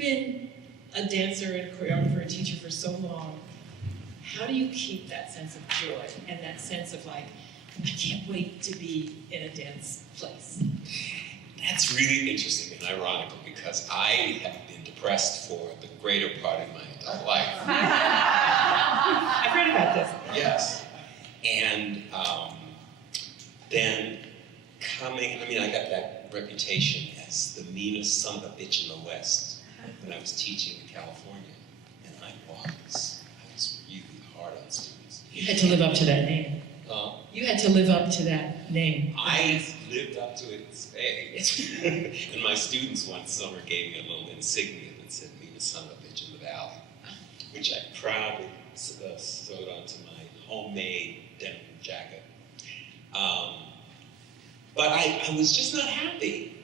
been a dancer and choreographer and teacher for so long. How do you keep that sense of joy and that sense of like, I can't wait to be in a dance place? That's really interesting and ironical because I have been depressed for the greater part of my adult life. I've heard about this. Yes. And then I got that reputation as the meanest son of a bitch in the West when I was teaching in California. And I was really hard on students. You had to live up to that name. You had to live up to that name. I lived up to it in spades. And my students one summer gave me a little insignia that said, meanest son of a bitch in the valley, which I proudly sewed onto my homemade denim jacket. But I was just not happy.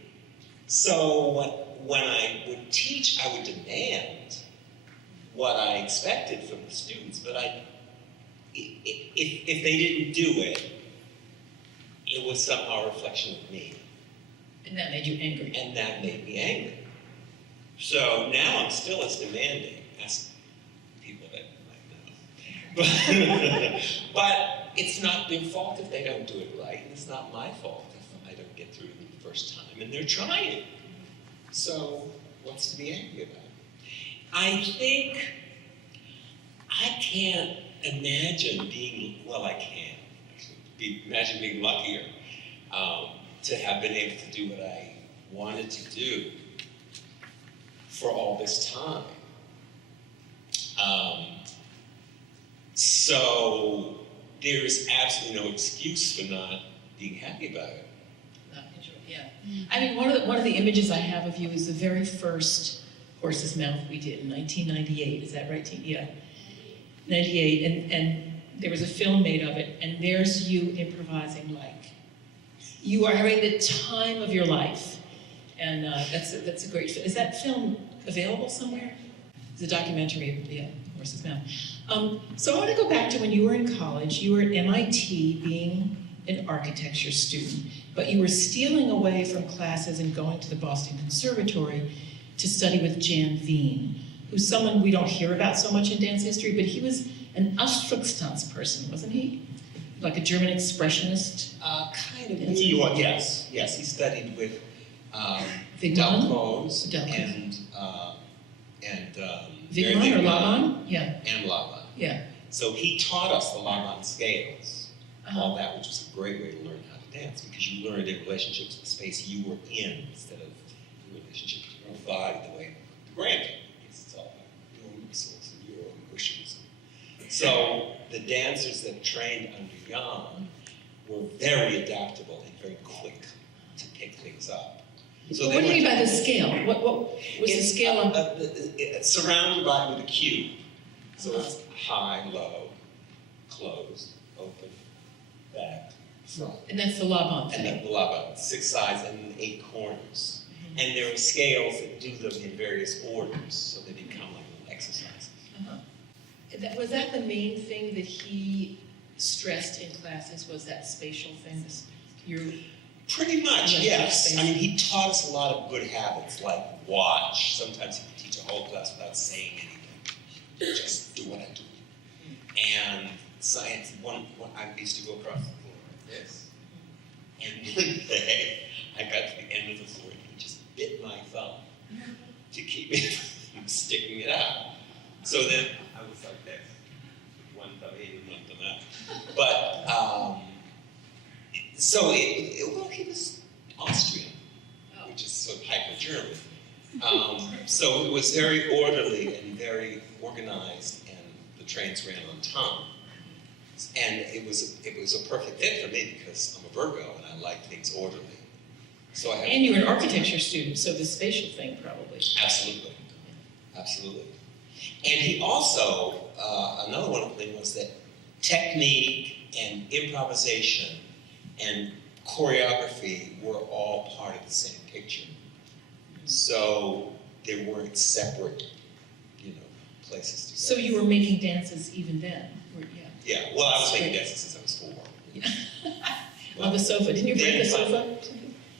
So when I would teach, I would demand what I expected from the students, but if they didn't do it, it was somehow a reflection of me. And that made you angry. And that made me angry. So now I'm still as demanding. Ask people that might know. But it's not their fault if they don't do it right, and it's not my fault if I don't get through the first time, and they're trying. So what's to be angry about? I think I can't imagine being, I can actually, imagine being luckier to have been able to do what I wanted to do for all this time. So there is absolutely no excuse for not being happy about it. Not enjoy, yeah. I mean, one of the images I have of you is the very first Horse's Mouth we did in 1998. Is that right, team? Yeah. 98, and there was a film made of it, and there's you improvising like you are having the time of your life, and that's a great film. Is that film available somewhere? It's a documentary of Horse's Mouth. So I want to go back to when you were in college. You were at MIT being an architecture student, but you were stealing away from classes and going to the Boston Conservatory to study with Jan Veen, who's someone we don't hear about so much in dance history, but he was an Ausdruckstanz person, wasn't he? Like a German expressionist? Kind of. Yes. He studied with Delcos and Wigman or Laban? Yeah. And Laban. Yeah. So he taught us the Laban scales, all that, which was a great way to learn how to dance because you learned in relationship to the space you were in instead of in relationship to your own body, the way the granted. It's all about your own muscles and your own cushions. So the dancers that trained under Jan were very adaptable and very quick to pick things up. So what do you mean by the scale? What was the scale of? It's surrounded by with a cube. So it's high, low, closed, open, back, front. And that's the Laban thing. And then the Laban, 6 sides and 8 corners. Mm-hmm. And there are scales that do them in various orders, so they become like little exercises. Was that the main thing that he stressed in classes, was that spatial thing? Pretty much, yes. I mean, he taught us a lot of good habits, like watch. Sometimes he would teach a whole class without saying anything. Just do what I do. And science, I used to go across the floor like this. And one day, I got to the end of the floor and he just bit my thumb to keep it from sticking it out. So then I was like this, one thumb in and one thumb out. But, so he was Austrian, which is sort of hyper-German. So it was very orderly and very organized, and the trains ran on time. And it was a perfect fit for me because I'm a Virgo and I like things orderly. So and you were an architecture student, so the spatial thing probably. Absolutely. And he also, another wonderful thing was that technique and improvisation and choreography were all part of the same picture. So they weren't separate, places to go. So you were making dances even then? Yeah, well, I was making dances since I was 4. Yeah. On the sofa. Didn't you break the sofa?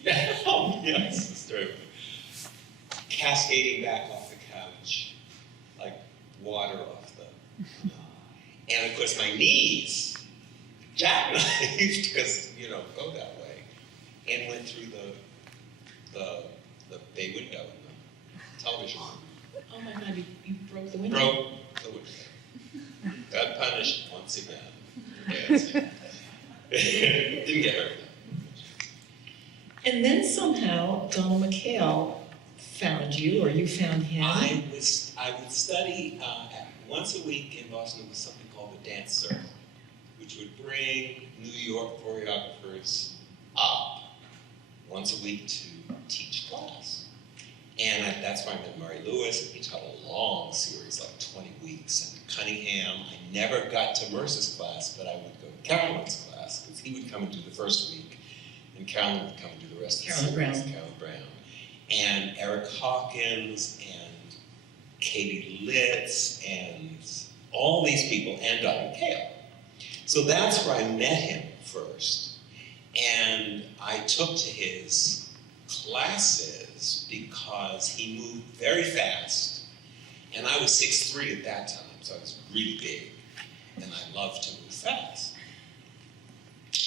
Yeah, yes, it's true. Cascading back off the water off the, and of course my knees jackknifed because, go that way, and went through the bay window in the television room. Oh my God, you broke the window. Broke the window. Got punished once again. Didn't get hurt. And then somehow Donald McKayle found you, or you found him. I would study once a week in Boston. There was something called the Dance Circle, which would bring New York choreographers up once a week to teach class. And that's where I met Murray Lewis, and he taught a long series, like 20 weeks. And Cunningham, I never got to Mercer's class, but I would go to Carolyn's class, because he would come and do the first week, and Carolyn would come and do the rest of the series. Carolyn Brown. And Eric Hawkins, and Katie Litz, and all these people, and Don McKayle. So that's where I met him first. And I took to his classes because he moved very fast. And I was 6'3" at that time, so I was really big. And I loved to move fast.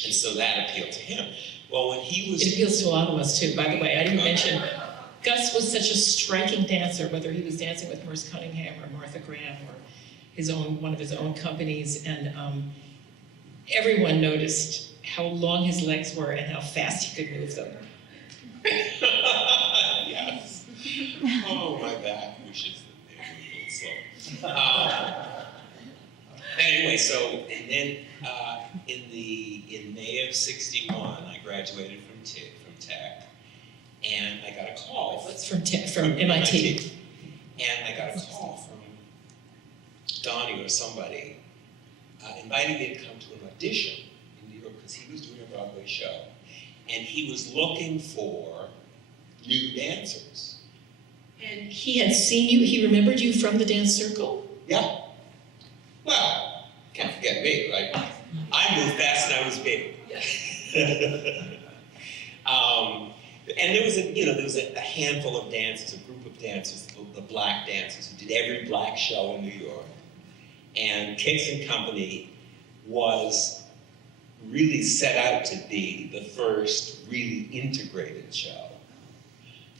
And so that appealed to him. Well, when he was... It appeals to a lot of us too, by the way. I didn't mention, Gus was such a striking dancer, whether he was dancing with Merce Cunningham or Martha Graham or one of his own companies. And everyone noticed how long his legs were and how fast he could move them. Yes. Oh, my back wishes that they were a little slow. Anyway, so, and then in May of '61, I graduated from Tech, and I got a call. What's from MIT? And I got a call from Donnie or somebody inviting me to come to an audition in New York because he was doing a Broadway show. And he was looking for new dancers. And he had seen you, he remembered you from the dance circle? Yeah. Well, can't forget me, right? I moved fast and I was big. And there was a handful of dancers, a group of dancers, the black dancers who did every black show in New York. And Kicks and Company was really set out to be the first really integrated show.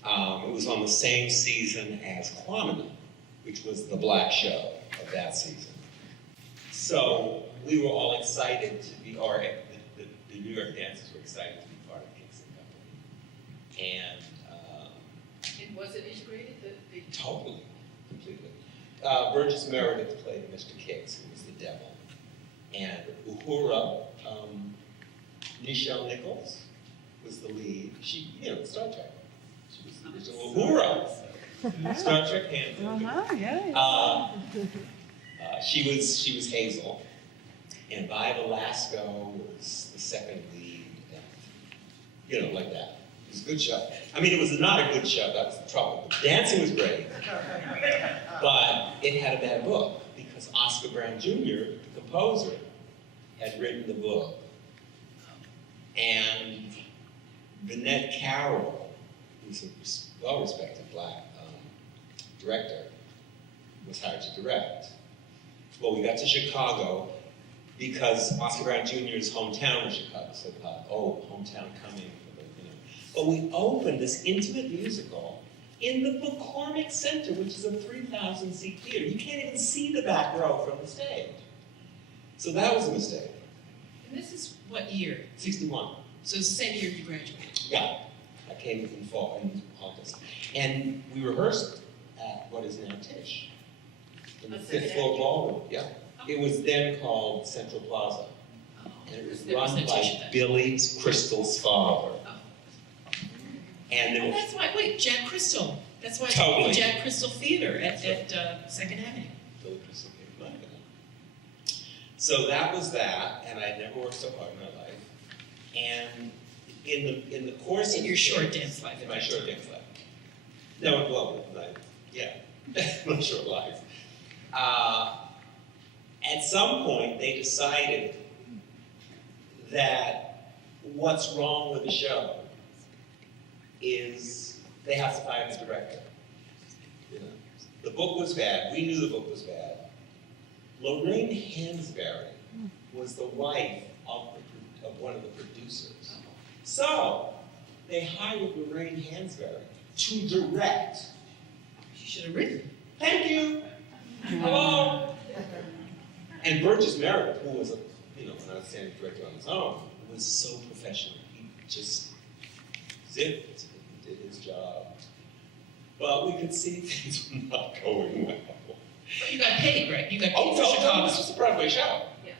It was on the same season as Quamina, which was the black show of that season. So we were all excited to be, or the New York dancers were excited to be part of Kicks and Company. And was it integrated? Totally, completely. Burgess Meredith played Mr. Kicks, who was the devil. And Uhura, Nichelle Nichols was the lead. She, Star Trek. She was the original Uhura. Star Trek hand. She was Hazel. And Vi Velasco was the second lead. And, like that. It was a good show. I mean, it was not a good show, that was the trouble. The dancing was great, but it had a bad book because Oscar Brown Jr., the composer, had written the book. And Vinette Carroll, who's a well-respected black director, was hired to direct. Well, we got to Chicago because Oscar Brown Jr.'s hometown was Chicago, so we thought, hometown coming. But we opened this intimate musical in the McCormick Center, which is a 3,000-seat theater. You can't even see the back row from the stage. So that was a mistake. And this is what year? 61. So it's the same year you graduated? Yeah. I came in fall, in August. And we rehearsed at what is now Tisch, in the fifth floor ballroom. Yeah. It was then called Central Plaza. And it was run by Billy Crystal's father. And that's why, Jack Crystal. That's why it's totally. called the Jack Crystal Theater at 2nd Avenue. Billy Crystal came to that. So that was that, and I'd never worked so hard in my life. And in the course of your short dance life. In my short dance life. No, well, my short life. At some point, they decided that what's wrong with the show is they have to fire the director. The book was bad. We knew the book was bad. Lorraine Hansberry was the wife of one of the producers. So they hired Lorraine Hansberry to direct. She should have written. Thank you. Hello. And Burgess Meredith, who was an outstanding director on his own, was so professional. He just zipped and did his job. But we could see things were not going well. But you got paid, right? You got paid Oh, for Chicago. this was a Broadway show. Yeah.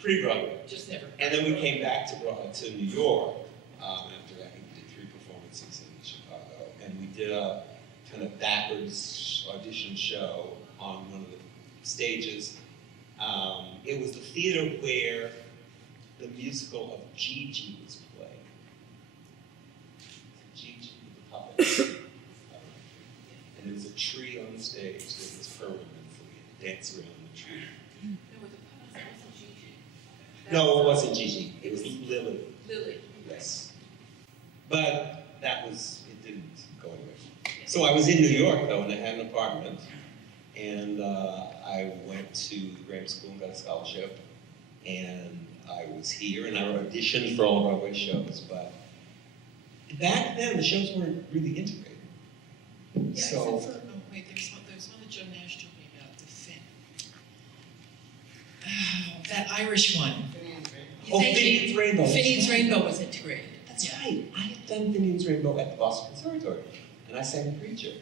Pre-Broadway. Just never. And then we came back to New York after that. We did 3 performances in Chicago. And we did a kind of backwards audition show on one of the stages. It was the theater where the musical of Gigi was played. Gigi, the puppet. And there was a tree on the stage that was permanent, so we had to dance around the tree. No, it wasn't Gigi. It was Lily. Lily. Yes. But it didn't go anywhere. So I was in New York, though, and I had an apartment. And I went to the Graham School and got a scholarship. And I was here, and I auditioned for all Broadway shows. But back then, the shows weren't really integrated. Yeah, So, except for, wait, there's one that Joe Nash told me about, the Finn. Oh, that Irish one. Finian's Rainbow. Finian's Rainbow was integrated. That's right. I had done Finian's Rainbow at the Boston Conservatory, and I sang the preacher.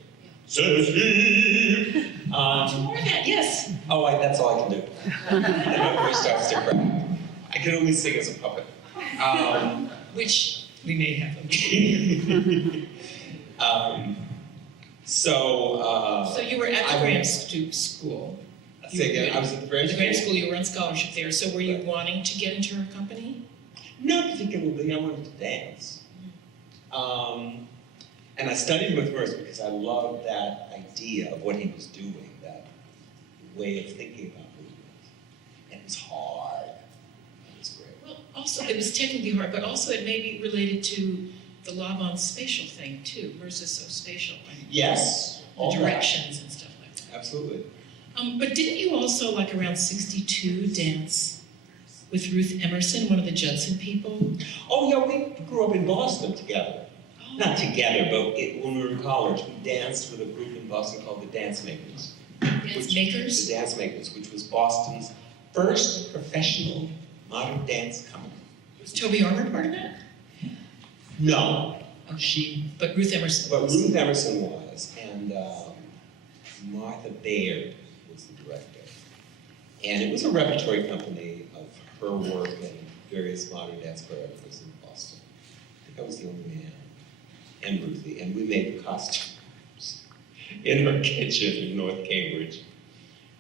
Cecily! More of that, yes. Oh, that's all I can do. And my voice starts to crack. I can only sing as a puppet. Which we may have. So you were at the Graham School. Say again, I was at the Graham School. The Graham School, you were on scholarship there. So were you wanting to get into her company? Not particularly. I wanted to dance. And I studied with Merce because I loved that idea of what he was doing, that way of thinking about movement. And it was hard. It was great. Well, also, it was technically hard, but also it may be related to the Laban spatial thing, too. Merce is so spatial. Right? Yes. The directions and stuff like that. Absolutely. But didn't you also, like around 62, dance with Ruth Emerson, one of the Judson people? Oh, yeah, we grew up in Boston together. Oh. Not together, but when we were in college, we danced with a group in Boston called the Dance Makers. Dance Makers? The Dance Makers, which was Boston's first professional modern dance company. Was Toby Armour part of that? No. But Ruth Emerson But was. Ruth Emerson was, and Martha Baird was the director. And it was a repertory company of her work and various modern dance choreographers in Boston. I think I was the only man, and Ruthie, and we made the costumes in her kitchen in North Cambridge.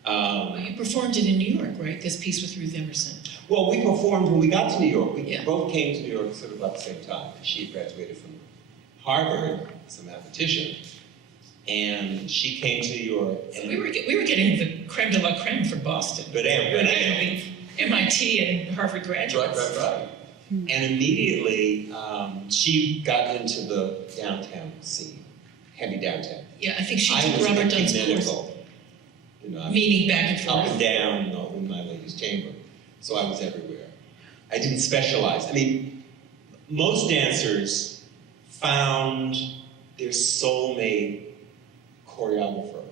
Well, you performed it in New York, right? This piece with Ruth Emerson. Well, we performed when we got to New York. We Yeah. both came to New York sort of about the same time. She had graduated from Harvard as a mathematician, and she came to New York. So we were getting the creme de la creme from Boston. But The MIT and Harvard graduates. Right. And immediately, she got into the downtown scene, heavy downtown. Yeah, I think she I took was Robert Dunn's course. ecumenical, Meaning back and up forth. and down, in my lady's chamber. So I was everywhere. I didn't specialize. I mean, most dancers found their soulmate choreographer.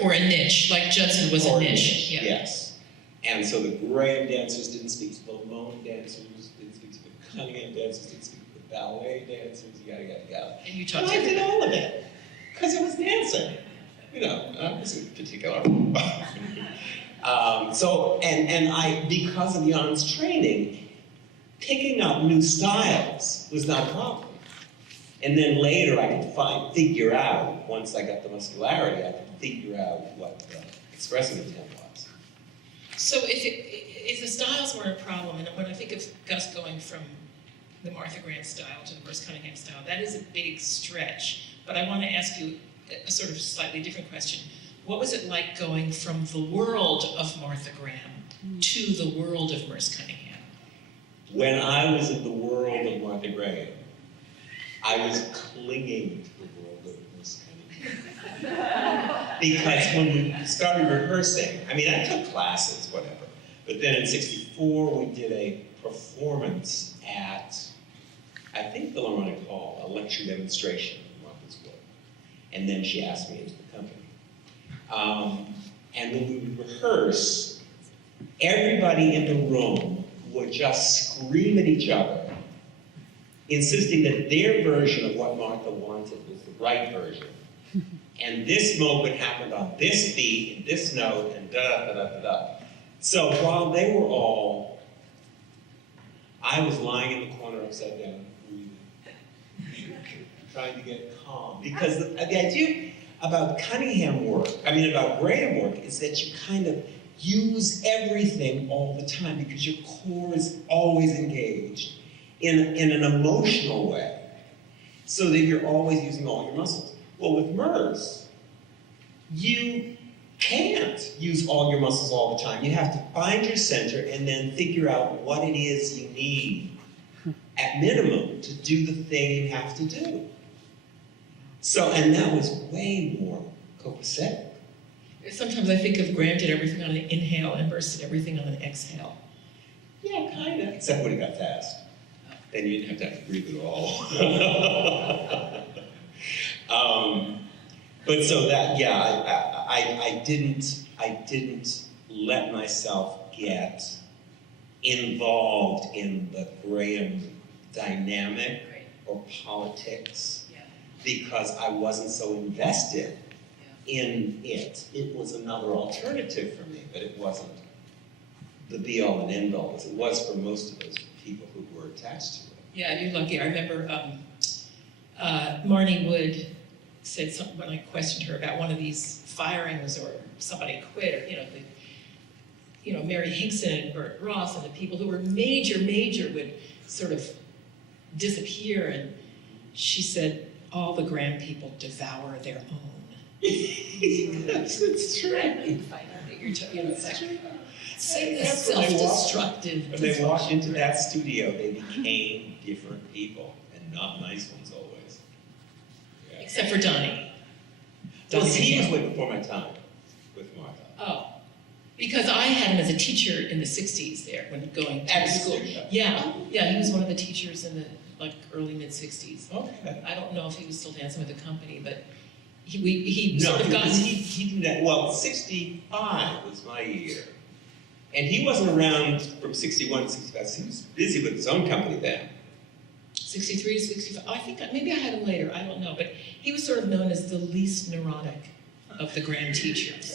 Or a niche, like Judson was a niche. Yeah. Yes. And so the Graham dancers didn't speak to the Lone dancers, didn't speak to the Cunningham dancers, didn't speak to the ballet dancers, yada. And you And taught I did all of it, because it was dancing. I wasn't particular. And I, because of Jan's training, picking up new styles was not a problem. And then later I could figure out, once I got the muscularity, I could figure out what the expressive intent was. So if the styles were a problem, and when I think of Gus going from the Martha Graham style to the Merce Cunningham style, that is a big stretch. But I want to ask you a sort of slightly different question. What was it like going from the world of Martha Graham to the world of Merce Cunningham? When I was in the world of Martha Graham, I was clinging to the world of Merce Cunningham. Because when we started rehearsing, I mean, I took classes, whatever. But then in '64, we did a performance at, I think, Philharmonic Hall, a lecture demonstration of Martha's work. And then she asked me into the company. And when we would rehearse, everybody in the room would just scream at each other, insisting that their version of what Martha wanted was the right version. And this moment happened on this beat, and this note, and da-da-da-da-da. So while they were all, I was lying in the corner upside down, breathing, trying to get calm. Because the idea about Cunningham work, about Graham work, is that you kind of use everything all the time because your core is always engaged in an emotional way, so that you're always using all your muscles. Well, with Merce, you can't use all your muscles all the time. You have to find your center and then figure out what it is you need, at minimum, to do the thing you have to do. So, and that was way more copacetic. Sometimes I think of Graham did everything on an inhale and Merce did everything on an exhale. Yeah, kind of. Except when it got fast. Then you didn't have to breathe at all. But so that, yeah, I didn't let myself get involved in the Graham dynamic or politics because I wasn't so invested in it. It was another alternative for me, but it wasn't the be-all and end-all as it was for most of those people who were attached to it. Yeah, you're lucky. I remember Marnie Wood said something when I questioned her about one of these firings or somebody quit, or Mary Hinkson and Bert Ross and the people who were major would sort of disappear, and she said all the Graham people devour their own. Yes, it's true. It's self-destructive. When they walked into that studio, they became different people, and not nice ones always. Yeah. Except for Donnie. Well, he was way before my time with Martha. Oh, because I had him as a teacher in the '60s there when going to school. Yeah, he was one of the teachers in the early mid-'60s. Okay. I don't know if he was still dancing with the company, but he sort of got. He did that. Well, '65 was my year. And he wasn't around from '61 to '65. He was busy with his own company then. '63 to '65. I think maybe I had him later. I don't know. But he was sort of known as the least neurotic of the Graham teachers.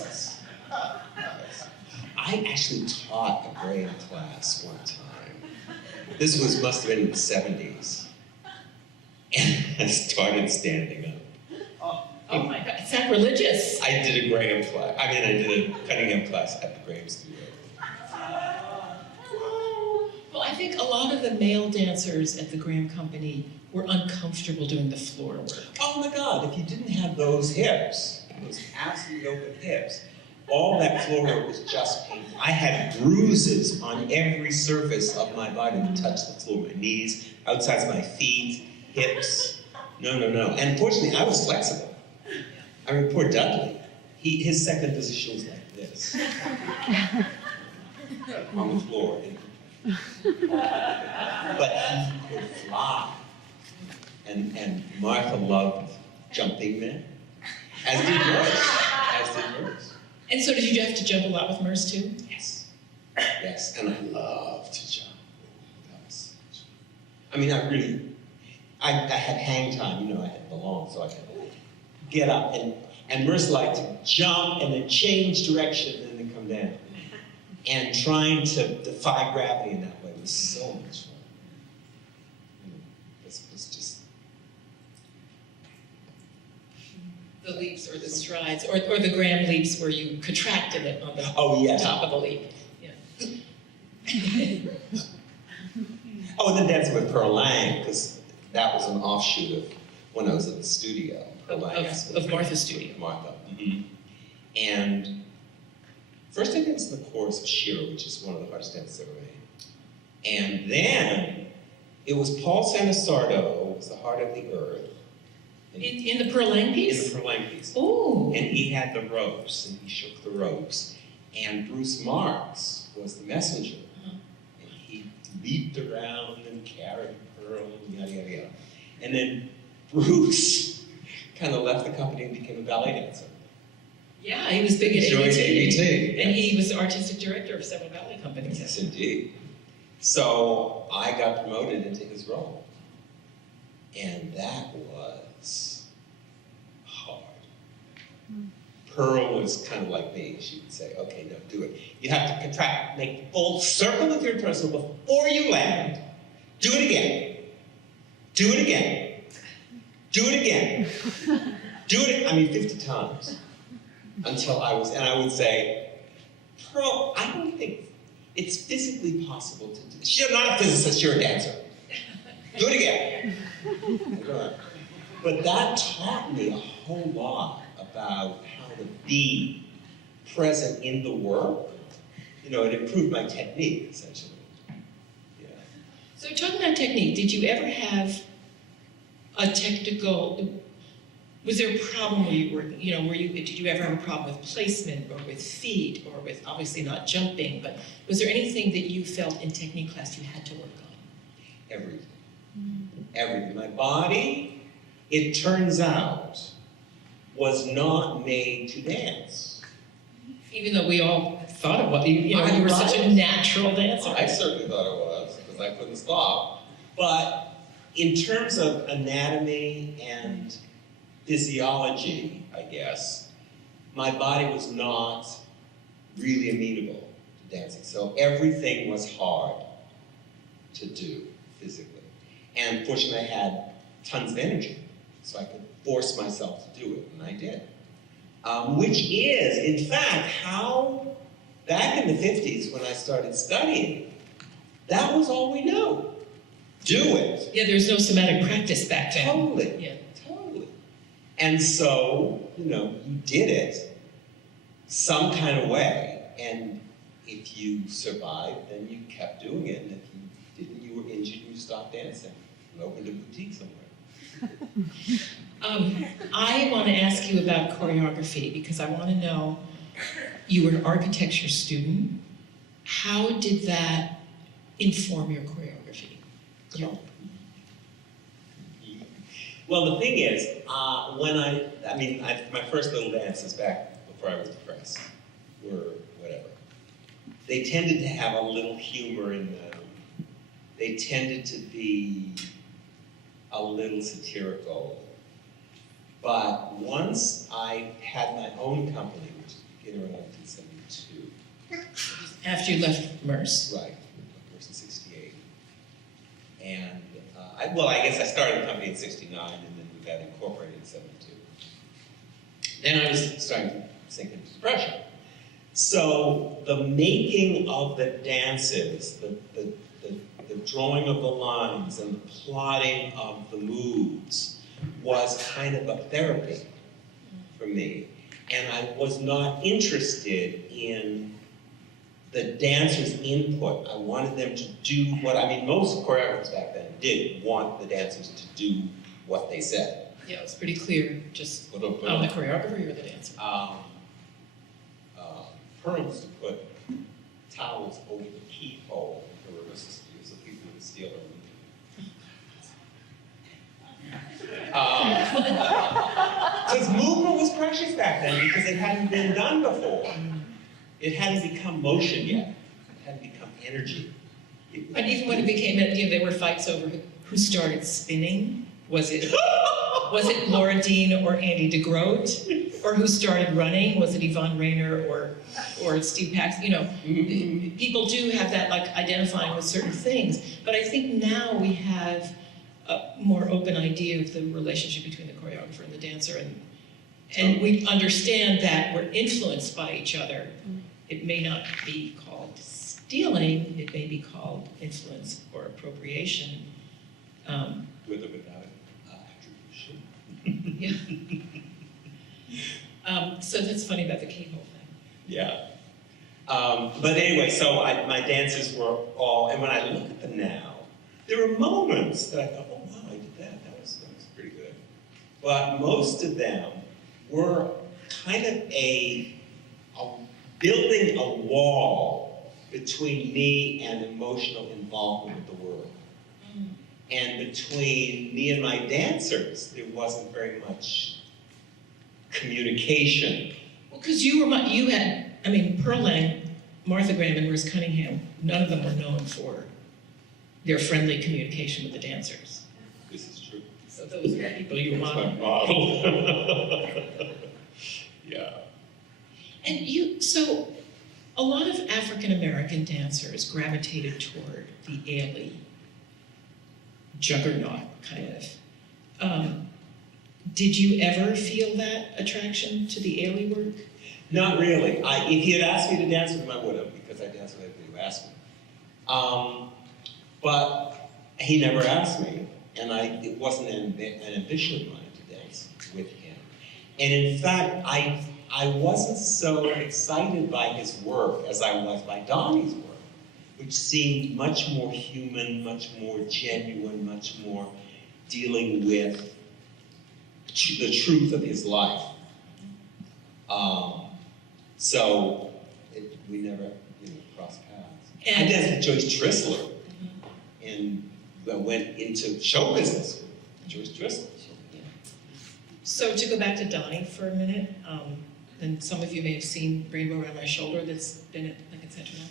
I actually taught a Graham class one time. This must have been in the '70s. And I started standing up. Oh my God, it's sacrilegious. I did a Graham class. I did a Cunningham class at the Graham studio. Well, I think a lot of the male dancers at the Graham Company were uncomfortable doing the floor work. Oh my God, if you didn't have those hips, those absolutely open hips, all that floor work was just painful. I had bruises on every surface of my body that touched the floor, my knees, outsides of my feet, hips. No. And fortunately, I was flexible. Poor Dudley, his second position was like this. On the floor. But he could fly. And Martha loved jumping men. As did Merce. And so did you have to jump a lot with Merce too? Yes, and I love to jump. I had hang time, I had belong, so I could get up and Merce liked to jump and then change direction and then come down. And trying to defy gravity in that way was so much fun. It was just... The leaps or the strides, or the Graham leaps where you contracted it on the top of the leap. Yeah. Oh, and then dancing with Pearl Lang, because that was an offshoot of when I was at the studio. Of Martha's studio. Martha. Mm-hmm. And first I danced in the chorus of Shira, which is one of the hardest dances ever made. And then it was Paul Sanasardo, was The Heart of the Earth, In the Pearl Lang In piece? the Pearl Lang piece. Oh. And he had the ropes, and he shook the ropes. And Bruce Marks was the messenger. And he leaped around and carried Pearl and yada, yada, yada. And then Bruce kind of left the company and became a ballet dancer. Yeah, he was big at Joined ABT. ABT, And yes. he was artistic director of several ballet companies. Yes, indeed. So I got promoted into his role. And that was hard. Pearl was kind of like me. She would say, okay, no, do it. You have to contract, make a full circle with your torso before you land. Do it again. Do it again. Do it again. Do it, 50 times. Until I would say, Pearl, I don't think it's physically possible to do this. You're not a physicist, you're a dancer. Do it again. But that taught me a whole lot about how to be present in the work. It improved my technique, essentially. Yeah. So talking about technique, did you ever have a technical, was there a problem where you were, did you ever have a problem with placement or with feet or with, obviously not jumping, but was there anything that you felt in technique class you had to work on? Everything. Everything. My body, it turns out, was not made to dance. Even though we all thought it was, you were such a natural dancer. I certainly thought it was, because I couldn't stop. But in terms of anatomy and physiology, I guess, my body was not really amenable to dancing. So everything was hard to do physically. And fortunately, I had tons of energy, so I could force myself to do it, and I did. Which is, in fact, how, back in the 50s when I started studying, that was all we knew. Do it. Yeah, there's no somatic practice back then. Totally. Yeah. Totally. And so, you did it some kind of way, and if you survived, then you kept doing it, and if you didn't, you were injured and you stopped dancing and opened a boutique somewhere. I want to ask you about choreography because I want to know, you were an architecture student. How did that inform your choreography? Well, the thing is, my first little dances back before I was depressed were whatever. They tended to have a little humor in them. They tended to be a little satirical. But once I had my own company, which began around 1972. After you left Merce? Right, Merce in 68. And I guess I started the company in 69, and then we got incorporated in 72. Then I was starting to sink into depression. So the making of the dances, the drawing of the lines and the plotting of the moves was kind of a therapy for me. And I was not interested in the dancer's input. I wanted them to do most choreographers back then did want the dancers to do what they said. Yeah, it was pretty clear, just on the choreographer or the dancer. Perron used to put towels over the keyhole in her rehearsal studio so people would steal her movement. Because movement was precious back then because it hadn't been done before. It hadn't become motion yet. It hadn't become energy. But even when it became, there were fights over who started spinning. Was it Laura Dean or Andy DeGroat? Or who started running? Was it Yvonne Rainer or Steve Paxton? People do have that, identifying with certain things. But I think now we have a more open idea of the relationship between the choreographer and the dancer, and we understand that we're influenced by each other. It may not be called stealing, it may be called influence or appropriation. With or without attribution. Yeah. So that's funny about the keyhole thing. Yeah. But anyway, so my dances were all, and when I look at them now, there are moments that I thought, oh wow, I did that. That was pretty good. but most of them were kind of building a wall between me and emotional involvement with the world. And between me and my dancers, there wasn't very much communication. Well, because you had, I mean, Pearl Lang, Martha Graham, and Ruth Cunningham, none of them were known for their friendly communication with the dancers. This is true. So those were people you That's my modeled. model. Yeah. And so a lot of African American dancers gravitated toward the Ailey juggernaut kind of. Did you ever feel that attraction to the Ailey work? Not really. If he had asked me to dance with him, I would have, because I danced with everybody who asked me. But he never asked me, and it wasn't an ambition of mine to dance with him. And in fact, I wasn't so excited by his work as I was by Donnie's work, which seemed much more human, much more genuine, much more dealing with the truth of his life. We never, crossed paths. I danced with Joyce Trissler, and went into show business with Joyce Trissler. So to go back to Donnie for a minute, and some of you may have seen Rainbow Around My Shoulder that's been at Lincoln Center now.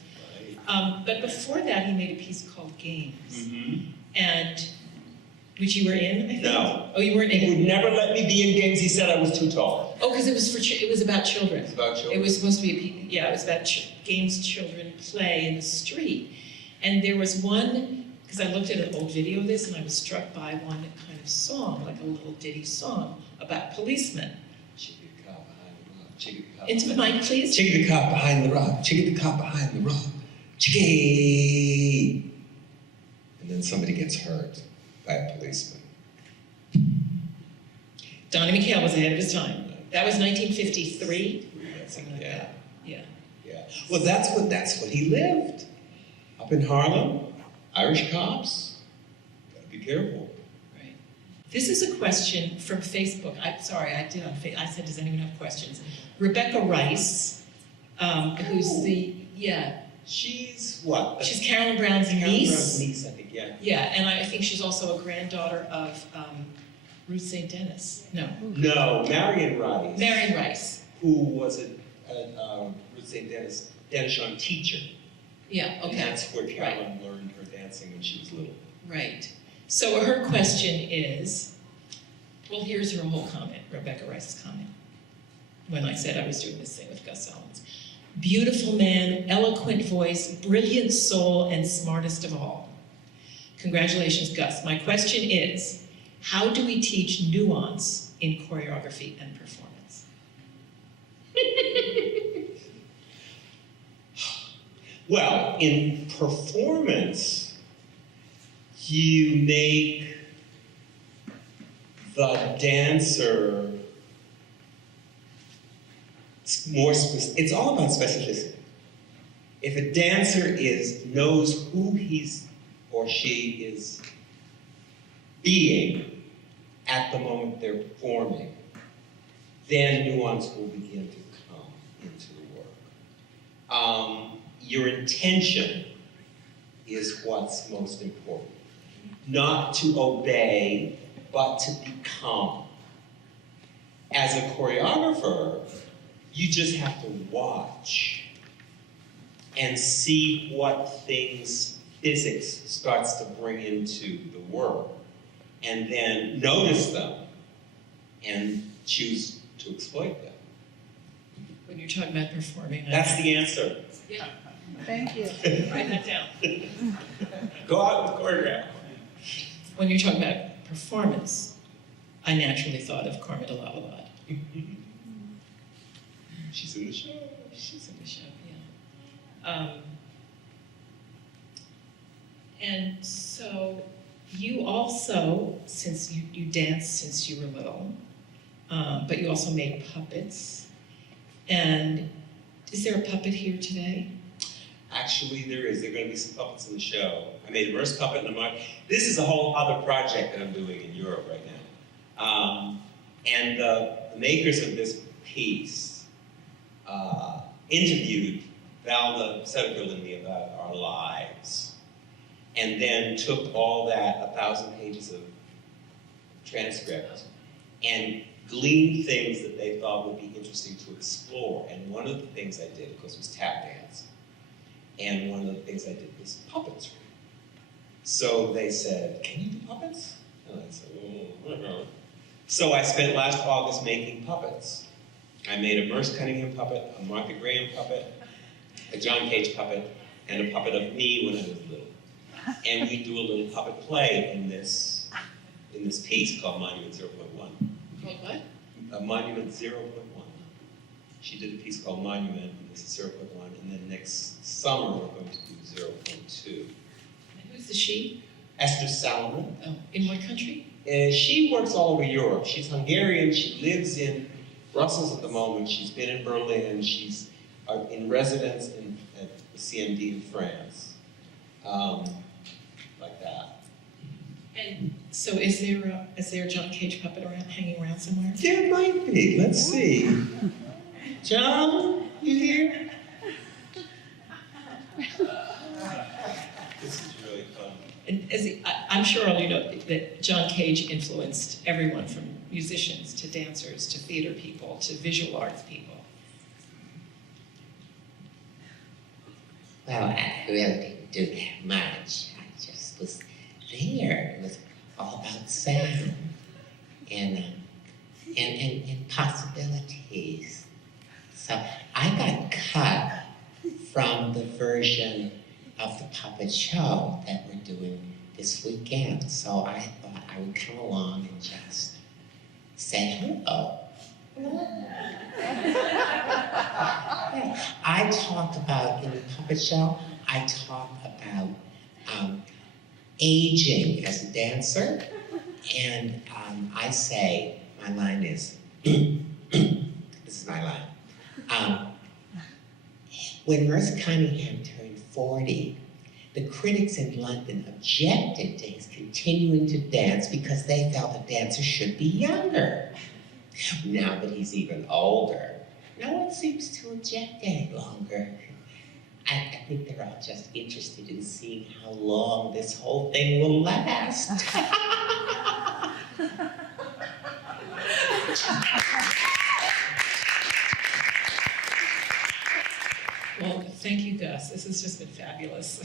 Right. But before that, he made a piece called Games, Mm-hmm. and which you were in, I think? No. Oh, you weren't in He it? would never let me be in games. He said I was too tall. Oh, because it was about children. It's about children. It was supposed to be it was about games children play in the street. And there was one, because I looked at an old video of this, and I was struck by one kind of song, like a little ditty song about policemen. Chicken the cop behind the rock. Chicken the cop. Into the mic, please. Chicken the cop behind the rock. Chicken the cop behind the rock. Chicken. And then somebody gets hurt by a policeman. Donnie McKayle was ahead of his time. That was 1953. Something like Yeah. that. Yeah. Yeah. Well, that's what he lived. Up in Harlem, Irish cops. Gotta be careful. Right. This is a question from Facebook. I said, does anyone have questions? Rebecca Rice, who's She's what? she's Carolyn Brown's Carolyn niece. Brown's niece, I think, yeah. Yeah, and I think she's also a granddaughter of Ruth St. Dennis. No, No, Marion Rice. Marion Rice. Who was a Ruth St. Dennis Denishon teacher. Yeah, okay. And that's where Carolyn learned her dancing when she was little. Right. So her question is, well, here's her whole comment, Rebecca Rice's comment, when I said I was doing this thing with Gus Solomons. Beautiful man, eloquent voice, brilliant soul, and smartest of all. Congratulations, Gus. My question is, how do we teach nuance in choreography and performance? Well, in performance, you make the dancer more specific. It's all about specificity. If a dancer knows who he's or she is being at the moment they're performing, then nuance will begin to come into the work. Your intention is what's most important. Not to obey, but to become. As a choreographer, you just have to watch and see what things physics starts to bring into the work, and then notice them and choose to exploit them. When you're talking about performing, That's the answer. Yeah, Thank you. write that down. Go out with choreograph. When you're talking about performance, I naturally thought of Carmen de Lavalade. She's in the show. She's in the show, yeah. And so you also, since you danced since you were little, but you also made puppets. And is there a puppet here today? Actually, there is. There are going to be some puppets in the show. I made a verse puppet and this is a whole other project that I'm doing in Europe right now. And the makers of this piece interviewed Valda Setterfield and me about our lives, and then took all that 1,000 pages of transcript and gleaned things that they thought would be interesting to explore. And one of the things I did, of course, was tap dance. And one of the things I did was puppetry. So they said, "Can you do puppets?" And I said, "Oh." So I spent last August making puppets. I made a Merce Cunningham puppet, a Martha Graham puppet, a John Cage puppet, and a puppet of me when I was little. And we do a little puppet play in this piece called Monument 0.1. Called what? Monument 0.1. She did a piece called Monument, and this is 0.1, and then next summer we're going to do 0.2. And who's the she? Esther Salomon. Oh, in what country? She works all over Europe. She's Hungarian. She lives in Brussels at the moment. She's been in Berlin. She's in residence at the CMD in France. Like that. And so is there a John Cage puppet hanging around somewhere? There might be. Let's see. John, you here? This is really fun. And I'm sure all you know that John Cage influenced everyone from musicians to dancers to theater people to visual arts people. Well, I really didn't do that much. I just was there. It was all about sound and possibilities. So I got cut from the version of the puppet show that we're doing this weekend. So I thought I would come along and just say hello. I talk about, in the puppet show, I talk about aging as a dancer. And I say, my line is, this is my line. When Merce Cunningham turned 40, the critics in London objected to his continuing to dance because they felt a dancer should be younger. Now that he's even older, no one seems to object any longer. I think they're all just interested in seeing how long this whole thing will last. Well, thank you, Gus. This has just been fabulous.